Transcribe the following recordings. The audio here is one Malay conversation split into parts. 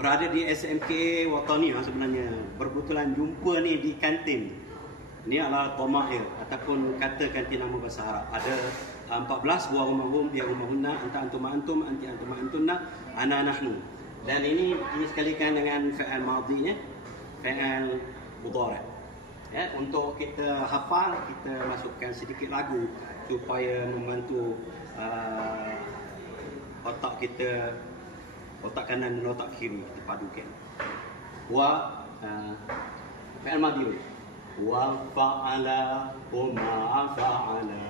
berada di SMK Watani sebenarnya. Berkebetulan jumpa ni di kantin. Ini adalah Tomair ataupun kata kantin nama bahasa Arab. Ada 14 buah rumah-hum, dia rumah-hunna, anta antum antum, anti antum antunna, ana nahnu. Dan ini disekalikan dengan fi'al madhinya, fi'al mudhari'. Ya, untuk kita hafal, kita masukkan sedikit lagu supaya membantu otak kita, otak kanan dan otak kiri kita padukan. Fi'al madhi dulu. Wa fa'ala huma fa'ala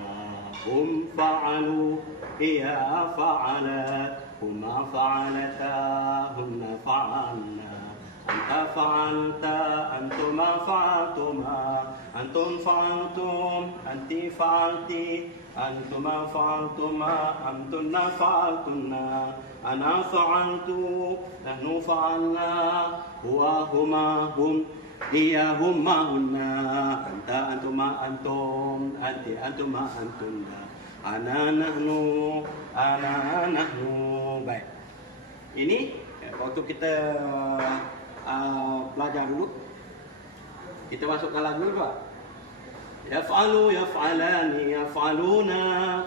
hum fa'alu hiya fa'alat huma fa'alata hunna fa'alna anta fa'alta antuma fa'altuma antum fa'altum anti fa'alti antuma fa'altuma antunna fa'altunna ana fa'altu nahnu fa'alna huwa huma hum hiya humma hunna anta antuma antum anti antuma antunna ana nahnu baik. Ini waktu kita belajar dulu, kita masukkan lagu dulu Pak. Yaf'alu yaf'alani yaf'aluna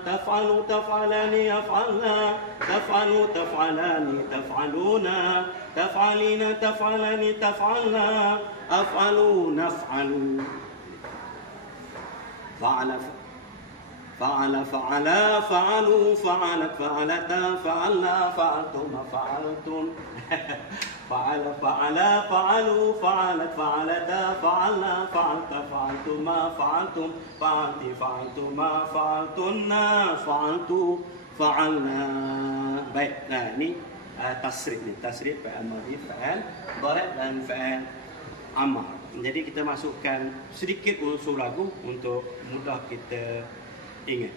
taf'alu taf'alani yaf'alna taf'alu taf'alani taf'aluna taf'alina taf'alani taf'alna af'alu naf'alu fa'ala fa'ala fa'ala fa'alu fa'alat fa'alata fa'alna fa'altum fa'altum fa'ala fa'ala fa'alu fa'alat fa'alata fa'alna fa'alta fa'altuma fa'altum fa'alti fa'altuma fa'altunna fa'altu fa'alna. Baik, nah ini tasrif ni, tasrif fi'al madhi, fi'al mudhari' dan fi'al amar. Jadi kita masukkan sedikit unsur lagu untuk mudah kita ingat.